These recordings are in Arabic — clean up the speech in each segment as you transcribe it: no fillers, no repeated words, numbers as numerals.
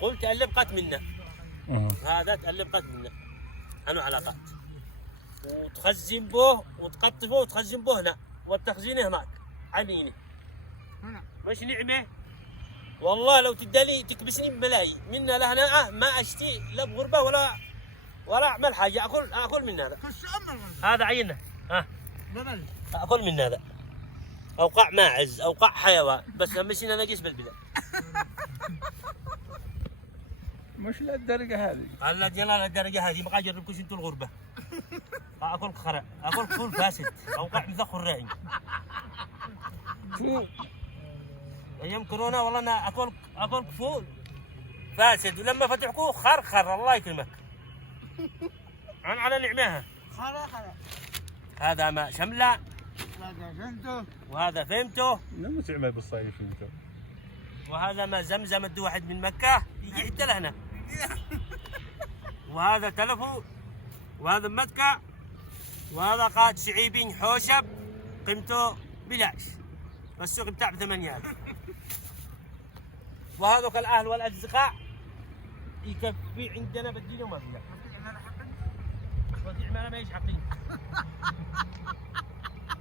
قلت تألف قت منه. هذا تألف قت منه. أنا علاقات. وتخزن به وتقطفه وتخزن به هنا، والتخزين هناك عمينه. هنا. مش نعمة. والله لو تدالي تكبسني بملايين منها لهنا ما أشتي لا بغربة ولا أعمل حاجة. أكل من هذا. هذا عينه. أكل من هذا. أوقع ماعز أوقع حيوان، بس مشينا نقيس بالبلاد. مش للدرجة هذه. هلا جلال الدرجة هذه ما أجربكوش أنتوا الغربة. أكل خرا، أكل فول فاسد، أوقع مذخر راعي. شو؟ أيام كورونا والله أنا أكل فول فاسد، ولما فتحكوه خرخر الله يكرمك. على نعمها. خلا. هذا ماء شملة. هذا فهمته. وهذا فهمته. لما تعمل بالصيف انت. وهذا ماء زمزم ادوا واحد من مكة يجي حتى لهنا. وهذا تلفو. وهذا مكة. وهذا قاد شعيبين حوشب قيمته بلاش. السوق بتاع ب8. وهذوك الأهل والأصدقاء يكفي عندنا بالدين وما فيها. العمالة ما هيش حقي.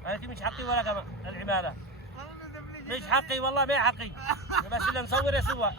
هذه مش حقي ولا كمان العمالة. مش حقي والله ما هي حقي. بس اللي مصور سوا.